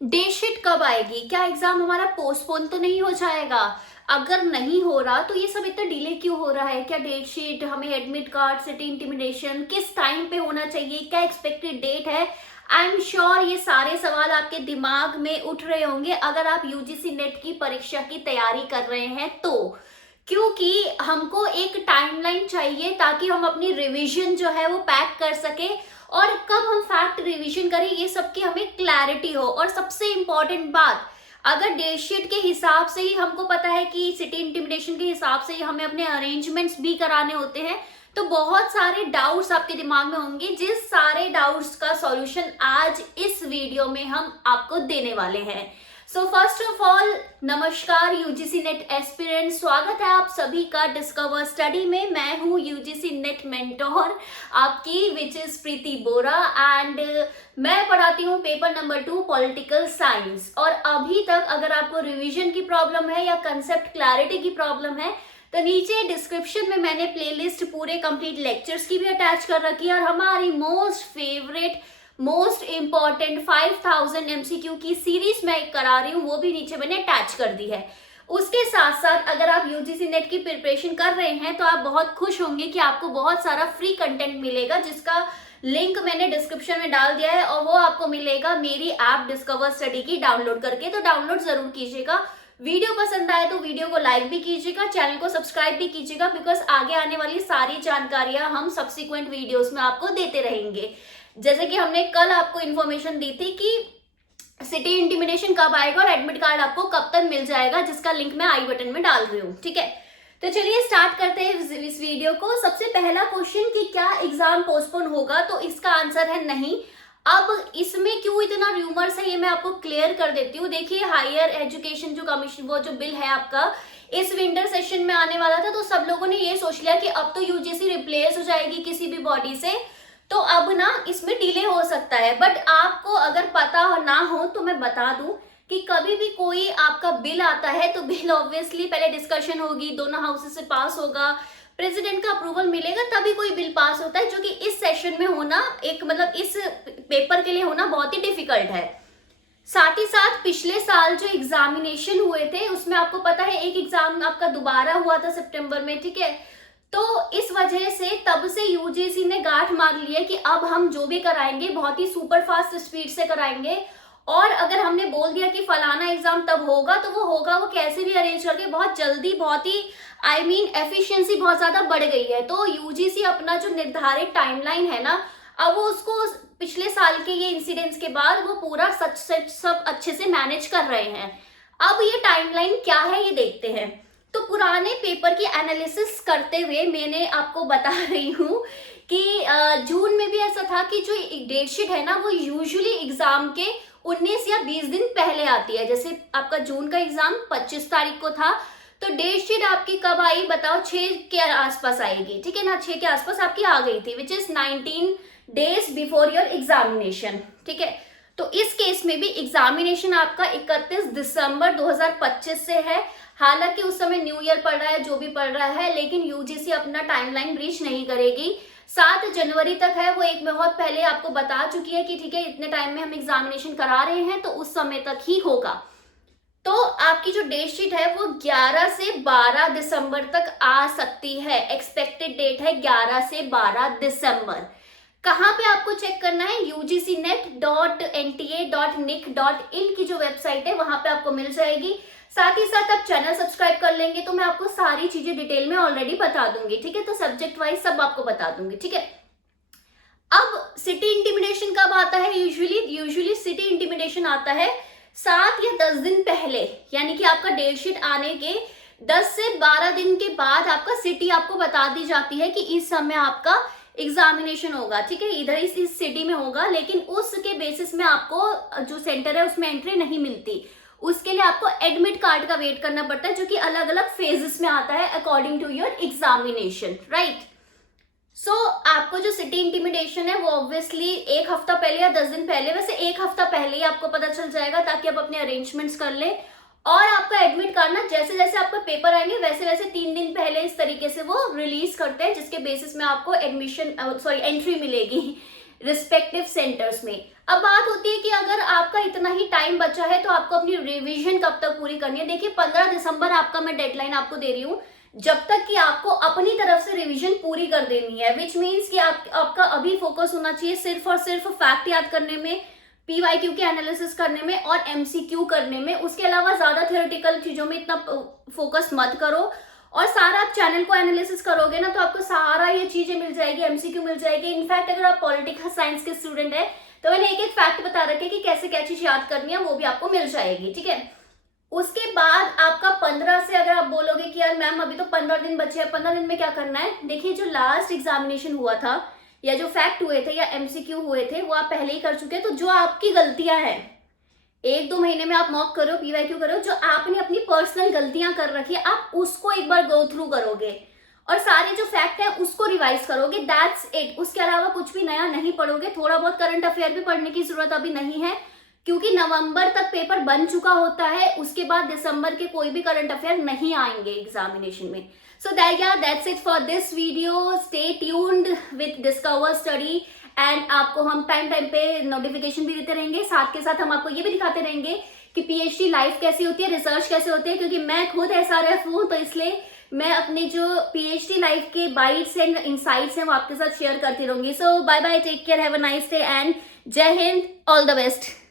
Day sheet कब आएगी? क्या एग्जाम हमारा पोस्टपोन तो नहीं हो जाएगा? अगर नहीं हो रहा तो ये सब इतना डिले क्यों हो रहा है? क्या डेट शीट, हमें एडमिट कार्ड, सिटी इंटीमिडेशन किस टाइम पे होना चाहिए, क्या एक्सपेक्टेड डेट है? आई एम श्योर ये सारे सवाल आपके दिमाग में उठ रहे होंगे अगर आप यूजीसी नेट की परीक्षा की तैयारी कर रहे हैं तो। क्योंकि हमको एक टाइमलाइन चाहिए ताकि हम अपनी रिवीजन जो है वो पैक कर सके, और कब हम फैक्ट रिवीजन करें ये सब की हमें क्लैरिटी हो। और सबसे इंपॉर्टेंट बात, अगर डेट शीट के हिसाब से ही हमको पता है कि सिटी इंटिमिडेशन के हिसाब से ही हमें अपने अरेंजमेंट्स भी कराने होते हैं, तो बहुत सारे डाउट्स आपके दिमाग में होंगे, जिस सारे डाउट्स का सॉल्यूशन आज इस वीडियो में हम आपको देने वाले हैं। सो फर्स्ट ऑफ ऑल, नमस्कार यूजीसी नेट एस्पिरेंट, स्वागत है आप सभी का डिस्कवर स्टडी में। मैं हूं यूजीसी नेट मेंटोर आपकी, which is Preeti Bora, and मैं पढ़ाती हूं पेपर नंबर 2 पॉलिटिकल साइंस। और अभी तक अगर आपको रिवीजन की प्रॉब्लम है या कंसेप्ट क्लैरिटी की प्रॉब्लम है तो नीचे डिस्क्रिप्शन में मैंने प्लेलिस्ट पूरे कंप्लीट लेक्चर्स की भी अटैच कर रखी है, और हमारी most favourite most important 5000 MCQ की सीरीज मैं करा रही हूँ, वो भी नीचे मैंने अटैच कर दी है। उसके साथ साथ अगर आप यूजीसी नेट की प्रिपरेशन कर रहे हैं तो आप बहुत खुश होंगे कि आपको बहुत सारा फ्री कंटेंट मिलेगा, जिसका लिंक मैंने डिस्क्रिप्शन में डाल दिया है, और वो आपको मिलेगा मेरी ऐप डिस्कवर स्टडी की डाउनलोड करके। तो डाउनलोड जरूर कीजिएगा। वीडियो पसंद आए तो वीडियो को लाइक भी कीजिएगा, चैनल को सब्सक्राइब भी कीजिएगा, बिकॉज आगे आने वाली सारी जानकारियां हम सब्सिक्वेंट वीडियोस में आपको देते रहेंगे। जैसे कि हमने कल आपको इन्फॉर्मेशन दी थी कि सिटी इंटिमिडेशन कब आएगा और एडमिट कार्ड आपको कब तक मिल जाएगा, जिसका लिंक मैं आई बटन में डाल रही हूँ। ठीक है, तो चलिए स्टार्ट करते हैं इस वीडियो को। सबसे पहला क्वेश्चन कि क्या एग्जाम पोस्टपोन होगा, तो इसका आंसर है नहीं। अब इसमें क्यों इतना रूमर्स है ये मैं आपको क्लियर कर देती हूँ। देखिए, हायर एजुकेशन जो कमीशन, वो जो बिल है आपका इस विंटर सेशन में आने वाला था, तो सब लोगों ने ये सोच लिया कि अब तो यूजीसी रिप्लेस हो जाएगी किसी भी बॉडी से, तो अब ना इसमें डिले हो सकता है। बट आपको अगर पता ना हो तो मैं बता दूं कि कभी भी कोई आपका बिल आता है तो बिल ऑब्वियसली पहले डिस्कशन होगी, दोनों हाउसेस से पास होगा, प्रेसिडेंट का अप्रूवल मिलेगा, तभी कोई बिल पास होता है, जो कि इस सेशन में होना एक मतलब इस पेपर के लिए होना बहुत ही डिफिकल्ट है। साथ ही साथ पिछले साल जो एग्जामिनेशन हुए थे उसमें आपको पता है एक एग्जाम आपका दोबारा हुआ था सितंबर में। ठीक है, तो इस वजह से तब से यूजीसी ने गांठ मार लिया कि अब हम जो भी कराएंगे बहुत ही सुपर फास्ट स्पीड से कराएंगे, और अगर हमने बोल दिया कि फलाना एग्जाम तब होगा तो वो होगा, वो कैसे भी अरेंज करके बहुत जल्दी, बहुत ही एफिशिएंसी बहुत ज्यादा बढ़ गई है। तो यूजीसी अपना जो निर्धारित टाइमलाइन है ना, अब वो उसको पिछले साल के ये इंसिडेंट्स के बाद वो पूरा सच सब अच्छे से मैनेज कर रहे हैं। अब ये टाइमलाइन क्या है ये देखते हैं। तो पुराने पेपर की एनालिसिस करते हुए मैंने आपको बता रही हूँ कि जून में भी ऐसा था कि जो डेट शीट है ना वो यूजुअली एग्जाम के 19 या 20 दिन पहले आती है। जैसे आपका जून का एग्जाम 25 तारीख को था, तो डेट शीट आपकी कब आई बताओ? 6 के आसपास आएगी। ठीक है ना, 6 के आसपास आपकी आ गई थी, which is 19 days before your examination. ठीक है, तो इस केस में भी एग्जामिनेशन आपका 31 दिसंबर 2025 से है। हालांकि उस समय न्यू ईयर पड़ रहा है, जो भी पड़ रहा है, लेकिन यूजीसी अपना टाइमलाइन ब्रीच नहीं करेगी। 7 जनवरी तक है, वो एक बहुत पहले आपको बता चुकी है कि ठीक है इतने टाइम में हम एग्जामिनेशन करा रहे हैं, तो उस समय तक ही होगा। तो आपकी जो डेट शीट है वो 11 से 12 दिसंबर तक आ सकती है। एक्सपेक्टेड डेट है 11 से 12 दिसंबर। कहाँ पे आपको चेक करना है? ugcnet.nta.nic.in की जो वेबसाइट है वहां पे आपको मिल जाएगी। साथ ही साथ आप चैनल सब्सक्राइब कर लेंगे तो मैं आपको सारी चीजें डिटेल में ऑलरेडी बता दूंगी। ठीक है, तो सब्जेक्ट वाइज सब आपको बता दूंगी। ठीक है, अब सिटी इंटिमिडेशन कब आता है? यूजुअली सिटी इंटिमिडेशन आता है 7 या 10 दिन पहले, यानी कि आपका डेट शीट आने के 10 से 12 दिन के बाद आपका सिटी आपको बता दी जाती है कि इस समय आपका एग्जामिनेशन होगा। ठीक है, इधर इस सिटी में होगा, लेकिन उसके बेसिस में आपको जो सेंटर है उसमें एंट्री नहीं मिलती। उसके लिए आपको एडमिट कार्ड का वेट करना पड़ता है, जो कि अलग अलग फेजेस में आता है according to your examination. Right, so आपको जो सिटी इंटिमिडेशन है वो ऑब्वियसली एक हफ्ता पहले या 10 दिन पहले, वैसे एक हफ्ता पहले ही आपको पता चल जाएगा, ताकि आप अपने अरेंजमेंट्स कर ले। और आपका एडमिट कार्ड ना जैसे जैसे आपका पेपर आएंगे वैसे वैसे 3 दिन पहले इस तरीके से वो रिलीज करते हैं, जिसके बेसिस में आपको एंट्री मिलेगी। रिस्पेक्टिव सेंटर्स में। अब बात होती है कि अगर आपका इतना ही टाइम बचा है तो आपको अपनी रिवीजन कब तक पूरी करनी है। देखिए 15 दिसंबर आपका मैं डेडलाइन आपको दे रही हूँ, जब तक कि आपको अपनी तरफ से रिवीजन पूरी कर देनी है, विच मीन्स कि आपका अभी फोकस होना चाहिए सिर्फ और सिर्फ फैक्ट याद करने में, पीवाईक्यू के एनालिसिस करने में और एमसीक्यू करने में। उसके अलावा ज्यादा थ्योरेटिकल चीजों में इतना फोकस मत करो। और सारा आप चैनल को एनालिसिस करोगे ना तो आपको सारा ये चीजें मिल जाएगी, एमसीक्यू मिल जाएगी। इनफैक्ट अगर आप पॉलिटिकल साइंस के स्टूडेंट है तो मैंने एक एक फैक्ट बता रखे कि कैसे क्या चीज याद करनी है, वो भी आपको मिल जाएगी, ठीक है। उसके बाद आपका 15 से अगर आप बोलोगे कि यार मैम अभी तो 15 दिन बचे हैं, 15 दिन में क्या करना है। देखिए जो लास्ट एग्जामिनेशन हुआ था या जो फैक्ट हुए थे या एमसीक्यू हुए थे वो आप पहले ही कर चुके हैं। तो जो आपकी गलतियां हैं 1-2 महीने में आप मॉक करो, पीवाईक्यू करो, जो आपने अपनी पर्सनल गलतियां कर रखी है आप उसको एक बार गो थ्रू करोगे और सारे जो फैक्ट है उसको रिवाइज करोगे, दैट्स इट। उसके अलावा कुछ भी नया नहीं पढ़ोगे। थोड़ा बहुत करंट अफेयर भी पढ़ने की जरूरत अभी नहीं है क्योंकि नवंबर तक पेपर बन चुका होता है, उसके बाद दिसंबर के कोई भी करंट अफेयर नहीं आएंगे एग्जामिनेशन में। So that's it for this video. Stay tuned with discover study and आपको हम टाइम पे नोटिफिकेशन भी देते रहेंगे। साथ के साथ हम आपको ये भी दिखाते रहेंगे कि पीएचडी लाइफ कैसी होती है, रिसर्च कैसे होती है, क्योंकि मैं खुद एसआरएफ हूँ तो इसलिए मैं अपने जो पीएचडी लाइफ के बाइट्स एंड इनसाइट्स हैं वो आपके साथ शेयर करती रहूंगी। So bye bye, take care, have a nice day and जय हिंद, ऑल द बेस्ट।